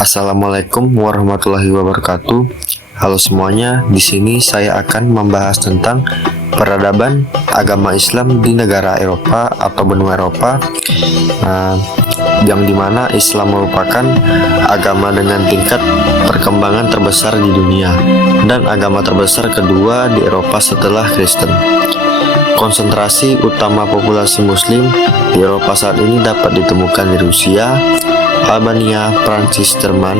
Assalamualaikum warahmatullahi wabarakatuh. Halo semuanya, di sini saya akan membahas tentang peradaban agama Islam di negara Eropa atau benua Eropa, yang dimana Islam merupakan agama dengan tingkat perkembangan terbesar di dunia dan agama terbesar kedua di Eropa setelah Kristen. Konsentrasi utama populasi Muslim di Eropa saat ini dapat ditemukan di Rusia, Albania, Prancis, Jerman,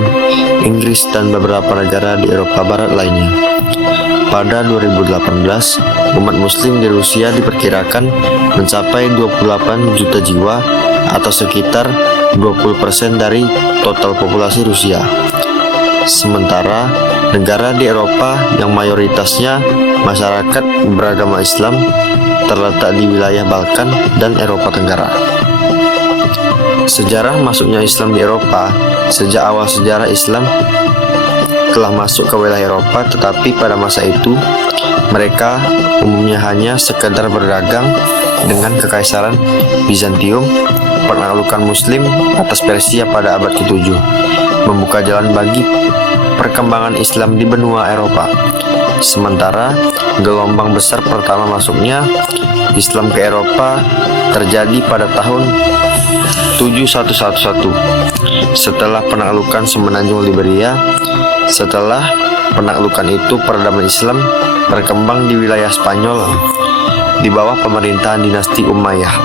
Inggris, dan beberapa negara di Eropa Barat lainnya. Pada 2018, umat Muslim di Rusia diperkirakan mencapai 28 juta jiwa atau sekitar 20% dari total populasi Rusia. Sementara negara di Eropa yang mayoritasnya masyarakat beragama Islam terletak di wilayah Balkan dan Eropa Tenggara. Sejarah masuknya Islam di Eropa. Sejak awal sejarah Islam telah masuk ke wilayah Eropa, tetapi pada masa itu mereka umumnya hanya sekedar berdagang dengan kekaisaran Bizantium. Penaklukan Muslim atas Persia pada abad ke-7 membuka jalan bagi perkembangan Islam di benua Eropa. Sementara gelombang besar pertama masuknya Islam ke Eropa terjadi pada tahun 7111 setelah penaklukan Semenanjung Liberia. Setelah penaklukan itu, peradaban Islam berkembang di wilayah Spanyol di bawah pemerintahan dinasti Umayyah.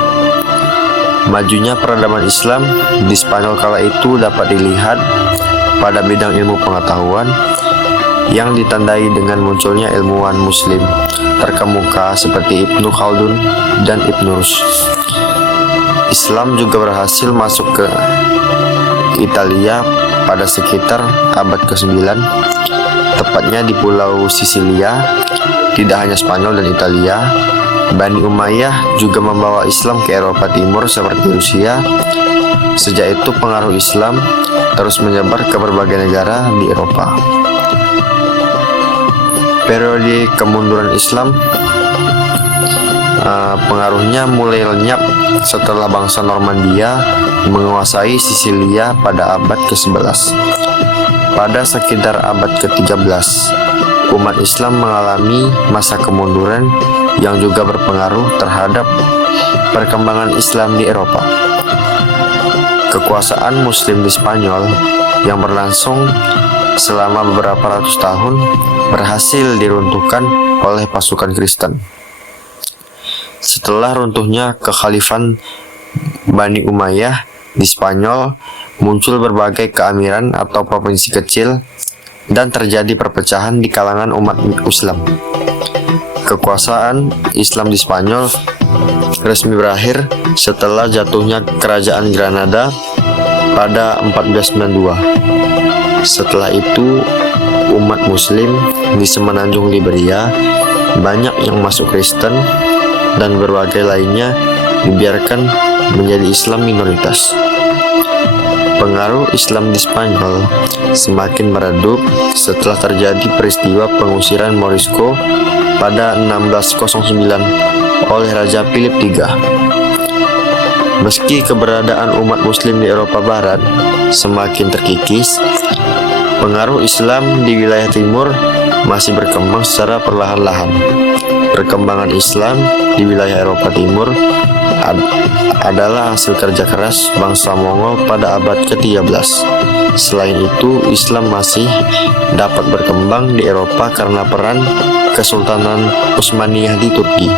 Majunya peradaban Islam di Spanyol kala itu dapat dilihat pada bidang ilmu pengetahuan yang ditandai dengan munculnya ilmuwan Muslim terkemuka seperti Ibnu Khaldun dan Ibnu Rushd. Islam juga berhasil masuk ke Italia pada sekitar abad ke-9, tepatnya di Pulau Sisilia. Tidak hanya Spanyol dan Italia, Bani Umayyah juga membawa Islam ke Eropa Timur seperti Rusia. Sejak itu pengaruh Islam terus menyebar ke berbagai negara di Eropa. Periode kemunduran Islam, pengaruhnya mulai lenyap setelah bangsa Normandia menguasai Sisilia pada abad ke-11. Pada sekitar abad ke-13, umat Islam mengalami masa kemunduran yang juga berpengaruh terhadap perkembangan Islam di Eropa. Kekuasaan Muslim di Spanyol yang berlangsung selama beberapa ratus tahun berhasil diruntuhkan oleh pasukan Kristen. Setelah runtuhnya kekhalifan Bani Umayyah di Spanyol, muncul berbagai keamiran atau provinsi kecil dan terjadi perpecahan di kalangan umat Islam. Kekuasaan Islam di Spanyol resmi berakhir setelah jatuhnya kerajaan Granada pada 1492. Setelah itu, umat Muslim di Semenanjung Liberia banyak yang masuk Kristen dan berbagai lainnya dibiarkan menjadi Islam minoritas. Pengaruh Islam di Spanyol semakin meredup setelah terjadi peristiwa pengusiran Morisco pada 1609 oleh Raja Philip III. Meski keberadaan umat Muslim di Eropa Barat semakin terkikis, pengaruh Islam di wilayah timur masih berkembang secara perlahan-lahan. Perkembangan Islam di wilayah Eropa Timur adalah hasil kerja keras bangsa Mongol pada abad ke-13. Selain itu, Islam masih dapat berkembang di Eropa karena peran Kesultanan Utsmaniyah di Turki.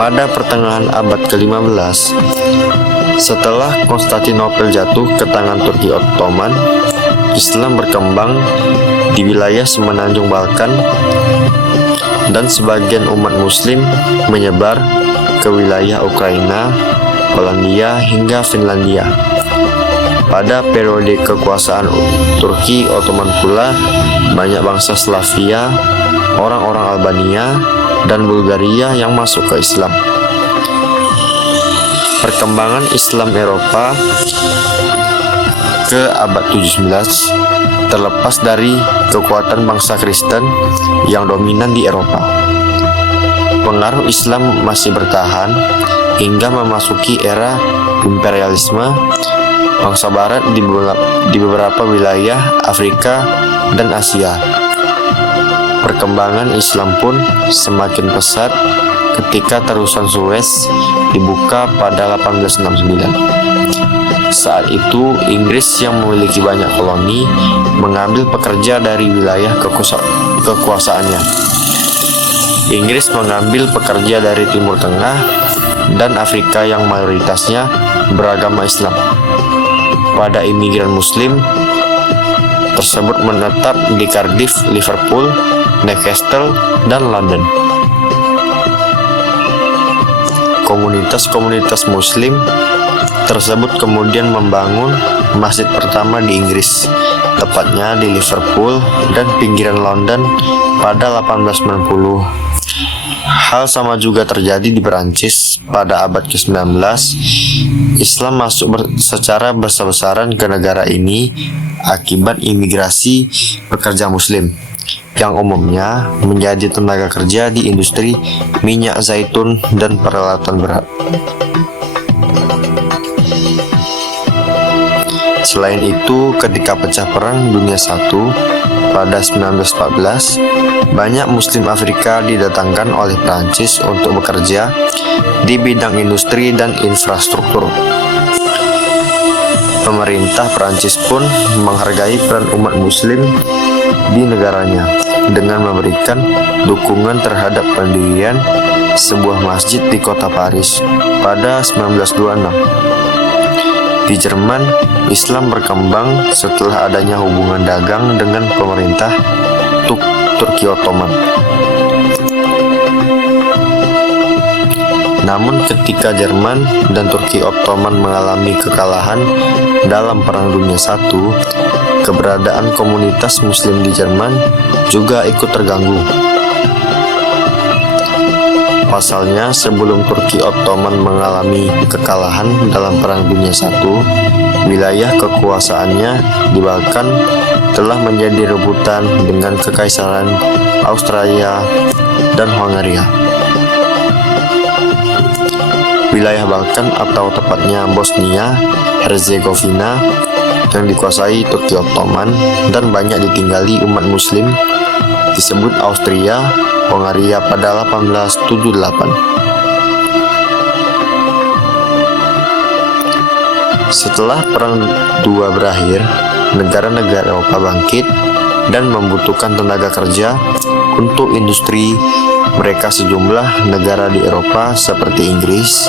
Pada pertengahan abad ke-15, setelah Konstantinopel jatuh ke tangan Turki Ottoman, Islam berkembang di wilayah Semenanjung Balkan dan sebagian umat Muslim menyebar ke wilayah Ukraina, Polandia, hingga Finlandia. Pada periode kekuasaan Turki Ottoman pula, banyak bangsa Slavia, orang-orang Albania, dan Bulgaria yang masuk ke Islam. Perkembangan Islam Eropa ke abad 17 terlepas dari kekuatan bangsa Kristen yang dominan di Eropa. Pengaruh Islam masih bertahan hingga memasuki era imperialisme bangsa Barat di beberapa wilayah Afrika dan Asia. Perkembangan Islam pun semakin pesat ketika terusan Suez dibuka pada 1869. Saat itu, Inggris yang memiliki banyak koloni mengambil pekerja dari wilayah kekuasaannya. Inggris mengambil pekerja dari Timur Tengah dan Afrika yang mayoritasnya beragama Islam. Pada imigran Muslim tersebut menetap di Cardiff, Liverpool, Newcastle, dan London. Komunitas-komunitas Muslim tersebut kemudian membangun masjid pertama di Inggris, tepatnya di Liverpool dan pinggiran London pada 1890. Hal sama juga terjadi di Perancis pada abad ke-19. Islam masuk secara besar-besaran ke negara ini akibat imigrasi pekerja Muslim yang umumnya menjadi tenaga kerja di industri minyak zaitun dan peralatan berat. Selain itu, ketika pecah Perang Dunia I pada 1914, banyak Muslim Afrika didatangkan oleh Prancis untuk bekerja di bidang industri dan infrastruktur. Pemerintah Prancis pun menghargai peran umat Muslim di negaranya dengan memberikan dukungan terhadap pendirian sebuah masjid di kota Paris pada 1926. Di Jerman, Islam berkembang setelah adanya hubungan dagang dengan pemerintah Turki Ottoman. Namun ketika Jerman dan Turki Ottoman mengalami kekalahan dalam Perang Dunia I, keberadaan komunitas Muslim di Jerman juga ikut terganggu. Pasalnya, sebelum Turki Ottoman mengalami kekalahan dalam Perang Dunia I, wilayah kekuasaannya di Balkan telah menjadi rebutan dengan Kekaisaran Austria dan Hongaria. Wilayah Balkan atau tepatnya Bosnia Herzegovina yang dikuasai Turki Ottoman dan banyak ditinggali umat Muslim disebut Austria Hongaria pada 1878. Setelah Perang II berakhir, negara-negara Eropa bangkit dan membutuhkan tenaga kerja untuk industri mereka. Sejumlah negara di Eropa seperti Inggris,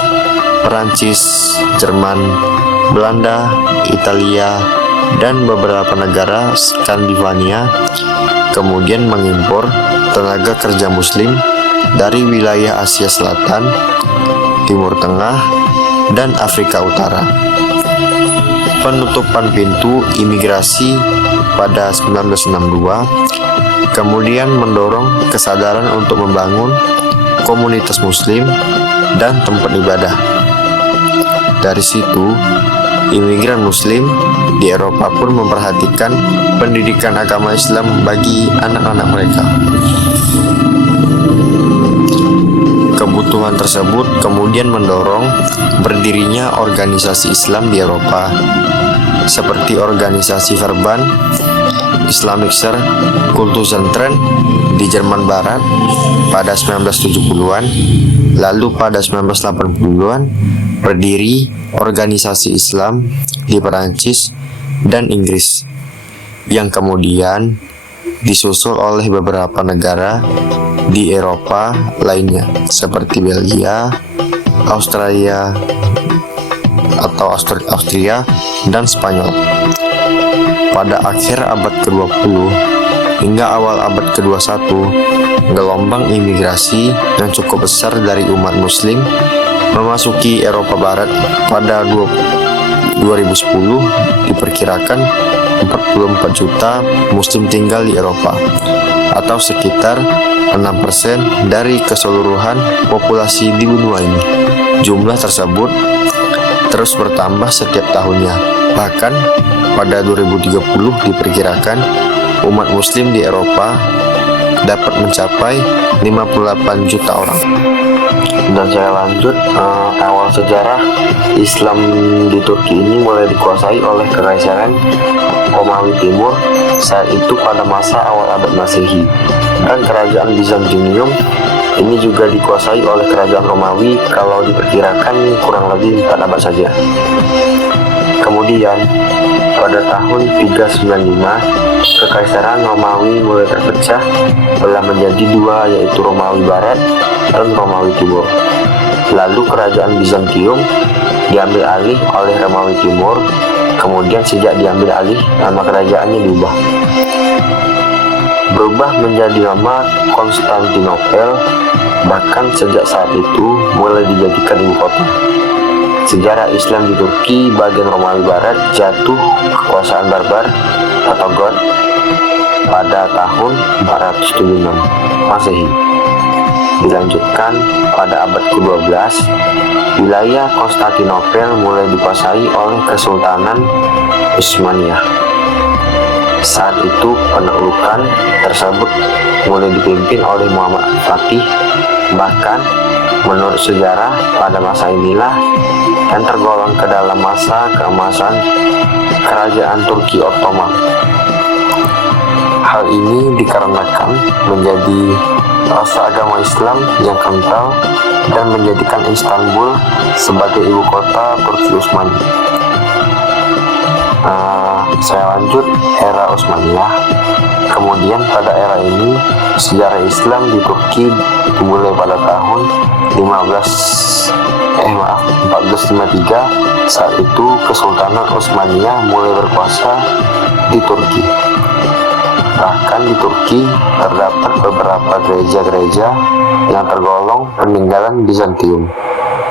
Perancis, Jerman, Belanda, Italia, dan beberapa negara Skandinavia kemudian mengimpor tenaga kerja Muslim dari wilayah Asia Selatan, Timur Tengah, dan Afrika Utara. Penutupan pintu imigrasi pada 1962 kemudian mendorong kesadaran untuk membangun komunitas Muslim dan tempat ibadah. Dari situ, imigran Muslim di Eropa pun memperhatikan pendidikan agama Islam bagi anak-anak mereka. Kebutuhan tersebut kemudian mendorong berdirinya organisasi Islam di Eropa, seperti organisasi Verband, Islamic Kulturzentren di Jerman Barat pada 1970-an, lalu pada 1980-an berdiri organisasi Islam di Perancis dan Inggris, yang kemudian disusul oleh beberapa negara di Eropa lainnya seperti Belgia, Australia atau Austria dan Spanyol. Pada akhir abad ke-20 hingga awal abad ke-21, gelombang imigrasi yang cukup besar dari umat Muslim memasuki Eropa Barat. Pada 2010 diperkirakan 44 juta Muslim tinggal di Eropa, atau sekitar 6% dari keseluruhan populasi di benua ini. Jumlah tersebut terus bertambah setiap tahunnya. Bahkan pada 2030 diperkirakan umat Muslim di Eropa dapat mencapai 58 juta orang. Dan saya lanjut, awal sejarah Islam di Turki ini mulai dikuasai oleh Kekaisaran Romawi Timur saat itu pada masa awal abad Masehi, dan kerajaan Bizantium ini juga dikuasai oleh kerajaan Romawi kalau diperkirakan kurang lebih 4 abad saja. Kemudian pada tahun 395 Kekaisaran Romawi mulai terpecah belah menjadi dua, yaitu Romawi Barat dan Romawi Timur. Lalu kerajaan Bizantium diambil alih oleh Romawi Timur. Kemudian sejak diambil alih, nama kerajaannya berubah menjadi nama Konstantinopel. Bahkan sejak saat itu mulai dijadikan ibu kota. Sejarah Islam di Turki bagian Romawi Barat jatuh kekuasaan barbar atau Goth pada tahun 476 Masehi. Dilanjutkan pada abad ke-12, wilayah Konstantinopel mulai dikuasai oleh Kesultanan Utsmaniyah. Saat itu penaklukan tersebut mulai dipimpin oleh Muhammad Fatih. Bahkan menurut sejarah pada masa inilah yang tergolong ke dalam masa keemasan kerajaan Turki Ottoman. Hal ini dikarenakan menjadi rasa agama Islam yang kental dan menjadikan Istanbul sebagai ibu kota Turki Utsmani. Saya lanjut era Utsmaniyah. Kemudian pada era ini sejarah Islam di Turki dimulai pada tahun 1453. Saat itu Kesultanan Utsmaniyah mulai berkuasa di Turki. Bahkan di Turki terdapat beberapa gereja-gereja yang tergolong peninggalan Bizantium.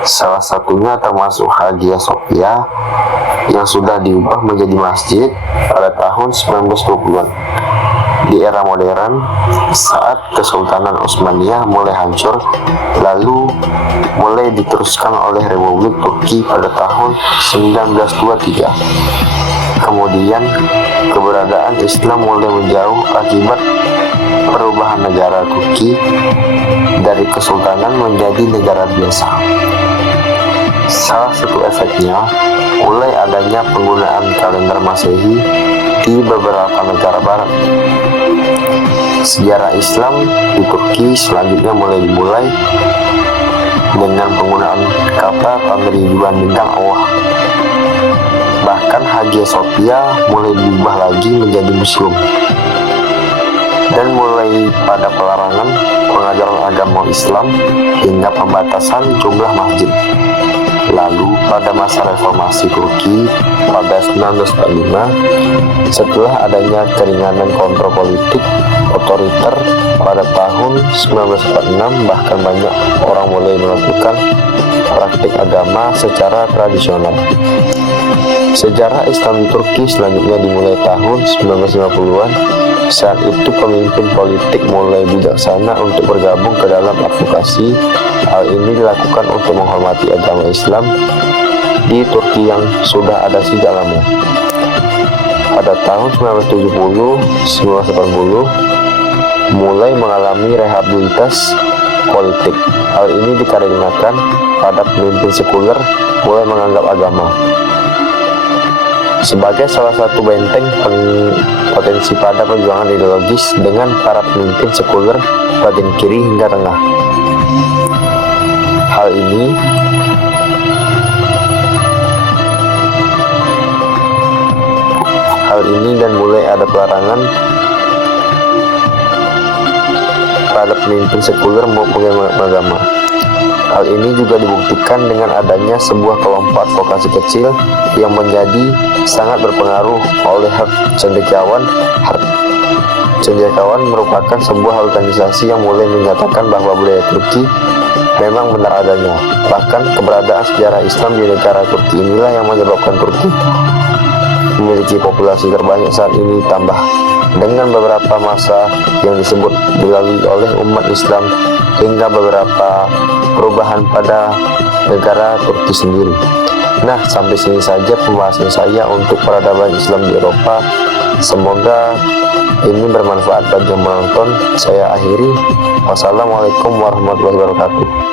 Salah satunya termasuk Hagia Sophia yang sudah diubah menjadi masjid pada tahun 1920-an. Di era modern, saat Kesultanan Utsmaniyah mulai hancur, lalu mulai diteruskan oleh Republik Turki pada tahun 1923. Kemudian keberadaan Islam mulai menjauh akibat perubahan negara Turki dari kesultanan menjadi negara biasa. Salah satu efeknya mulai adanya penggunaan kalender Masehi di beberapa negara barat. Sejarah Islam di Turki selanjutnya mulai dimulai dengan penggunaan kata pemberian bintang Allah. Bahkan Hagia Sophia mulai diubah lagi menjadi museum, dan mulai pada pelarangan pengajaran agama Islam hingga pembatasan jumlah masjid. Lalu pada masa reformasi Turki pada 1945, setelah adanya keringanan kontrol politik otoriter pada tahun 1946, bahkan banyak orang mulai melakukan praktik agama secara tradisional. Sejarah Islam di Turki selanjutnya dimulai tahun 1950-an. Saat itu pemimpin politik mulai bijaksana untuk bergabung ke dalam advokasi. Hal ini dilakukan untuk menghormati agama Islam di Turki yang sudah ada sejak lama. Pada tahun 1970-1980 mulai mengalami rehabilitas politik. Hal ini dikarenakan pada pemimpin sekuler mulai menganggap agama sebagai salah satu benteng potensi pada perjuangan ideologis dengan para pemimpin sekuler bagian kiri hingga tengah. Hal ini dan mulai ada pelarangan pada pemimpin sekuler maupun agama. Hal ini juga dibuktikan dengan adanya sebuah kelompok advokasi kecil yang menjadi sangat berpengaruh oleh hak cendekiawan. Cendekiawan merupakan sebuah organisasi yang mulai menyatakan bahwa budaya Turki memang benar adanya. Bahkan keberadaan sejarah Islam di negara Turki inilah yang menyebabkan Turki memiliki populasi terbanyak saat ini, tambah dengan beberapa masa yang disebut dilalui oleh umat Islam hingga beberapa perubahan pada negara Turki sendiri. Nah, sampai sini saja pembahasan saya untuk peradaban Islam di Eropa. Semoga ini bermanfaat bagi yang menonton. Saya akhiri. Wassalamualaikum warahmatullahi wabarakatuh.